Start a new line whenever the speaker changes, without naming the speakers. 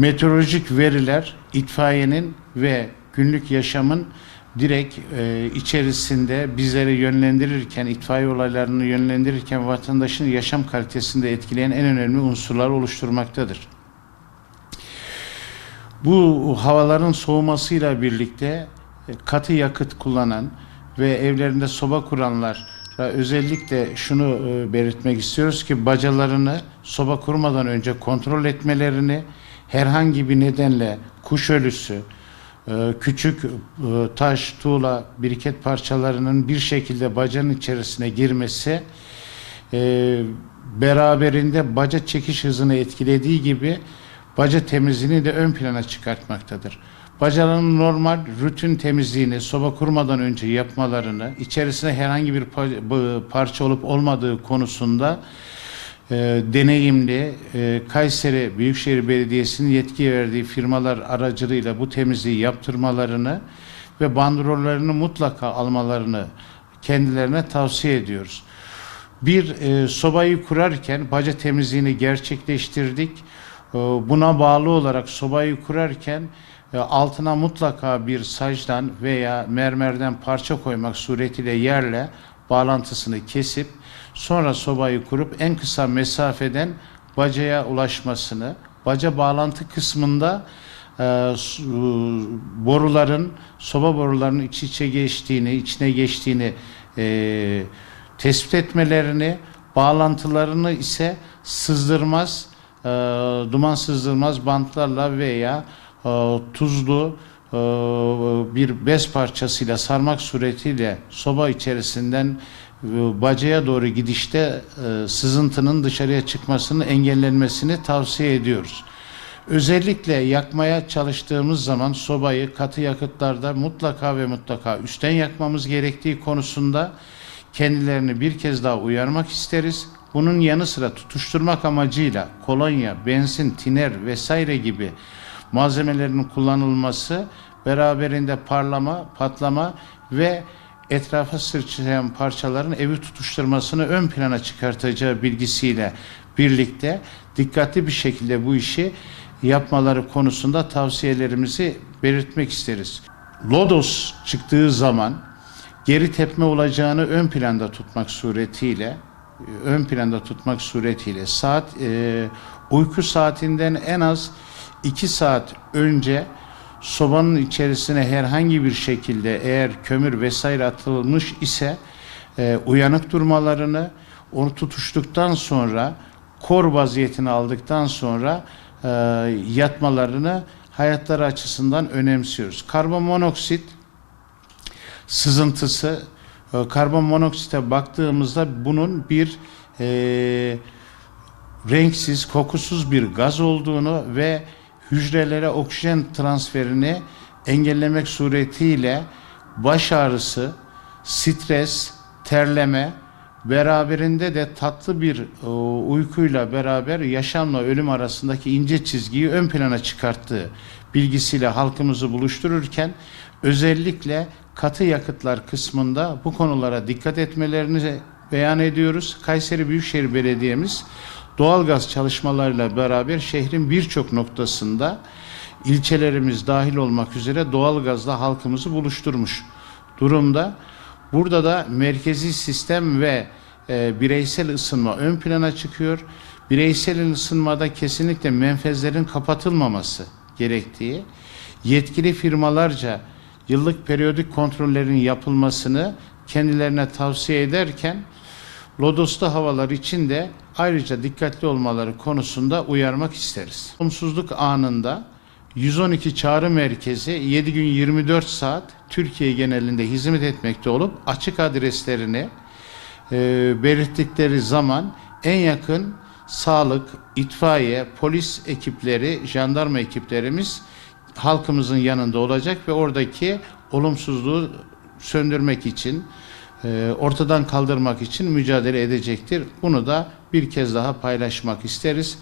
meteorolojik veriler itfaiyenin ve günlük yaşamın direkt e, içerisinde bizleri yönlendirirken, itfaiye olaylarını yönlendirirken vatandaşın yaşam kalitesini de etkileyen en önemli unsurlar oluşturmaktadır. Bu havaların soğumasıyla birlikte e, katı yakıt kullanan ve evlerinde soba kuranlar özellikle şunu e, belirtmek istiyoruz ki bacalarını soba kurmadan önce kontrol etmelerini herhangi bir nedenle kuş ölüsü, e, küçük e, taş, tuğla, biriket parçalarının bir şekilde bacanın içerisine girmesi e, beraberinde baca çekiş hızını etkilediği gibi baca temizliğini de ön plana çıkartmaktadır. Bacaların normal rutin temizliğini soba kurmadan önce yapmalarını, içerisine herhangi bir parça olup olmadığı konusunda e, deneyimli e, Kayseri Büyükşehir Belediyesi'nin yetki verdiği firmalar aracılığıyla bu temizliği yaptırmalarını ve bandrollerini mutlaka almalarını kendilerine tavsiye ediyoruz. Bir e, sobayı kurarken baca temizliğini gerçekleştirdik. E, buna bağlı olarak sobayı kurarken e, altına mutlaka bir sacdan veya mermerden parça koymak suretiyle yerle bağlantısını kesip sonra sobayı kurup en kısa mesafeden bacaya ulaşmasını, baca bağlantı kısmında e, su- boruların, soba borularının iç içe geçtiğini, içine geçtiğini e, tespit etmelerini, bağlantılarını ise sızdırmaz, e, duman sızdırmaz bantlarla veya e, tuzlu e, bir bez parçasıyla sarmak suretiyle soba içerisinden e, bacaya doğru gidişte e, sızıntının dışarıya çıkmasının engellenmesini tavsiye ediyoruz. Özellikle yakmaya çalıştığımız zaman sobayı katı yakıtlarda mutlaka ve mutlaka üstten yakmamız gerektiği konusunda kendilerini bir kez daha uyarmak isteriz. Bunun yanı sıra tutuşturmak amacıyla kolonya, benzin, tiner vesaire gibi malzemelerin kullanılması beraberinde parlama, patlama ve etrafa sıçrayan parçaların evi tutuşturmasını ön plana çıkartacağı bilgisiyle birlikte dikkatli bir şekilde bu işi yapmaları konusunda tavsiyelerimizi belirtmek isteriz. Lodos çıktığı zaman geri tepme olacağını ön planda tutmak suretiyle ön planda tutmak suretiyle saat e, uyku saatinden en az 2 saat önce sobanın içerisine herhangi bir şekilde eğer kömür vesaire atılmış ise e, uyanık durmalarını onu tutuştuktan sonra kor vaziyetini aldıktan sonra e, yatmalarını hayatları açısından önemsiyoruz. Karbon monoksit sızıntısı e, karbon monoksite baktığımızda bunun bir e, renksiz, kokusuz bir gaz olduğunu ve hücrelere oksijen transferini engellemek suretiyle baş ağrısı, stres, terleme, beraberinde de tatlı bir e, uykuyla beraber yaşamla ölüm arasındaki ince çizgiyi ön plana çıkarttığı bilgisiyle halkımızı buluştururken özellikle katı yakıtlar kısmında bu konulara dikkat etmelerini beyan ediyoruz. Kayseri Büyükşehir Belediye'miz doğalgaz çalışmalarıyla beraber şehrin birçok noktasında ilçelerimiz dahil olmak üzere doğalgazla halkımızı buluşturmuş durumda. Burada da merkezi sistem ve e, bireysel ısınma ön plana çıkıyor. Bireysel ısınmada kesinlikle menfezlerin kapatılmaması gerektiği, yetkili firmalarca yıllık periyodik kontrollerin yapılmasını kendilerine tavsiye ederken lodoslu havalar için de ayrıca dikkatli olmaları konusunda uyarmak isteriz. Olumsuzluk anında 112 çağrı merkezi 7 gün 24 saat Türkiye genelinde hizmet etmekte olup açık adreslerini e, belirttikleri zaman en yakın sağlık, itfaiye, polis ekipleri, jandarma ekiplerimiz halkımızın yanında olacak ve oradaki olumsuzluğu söndürmek için, ortadan kaldırmak için mücadele edecektir. Bunu da bir kez daha paylaşmak isteriz.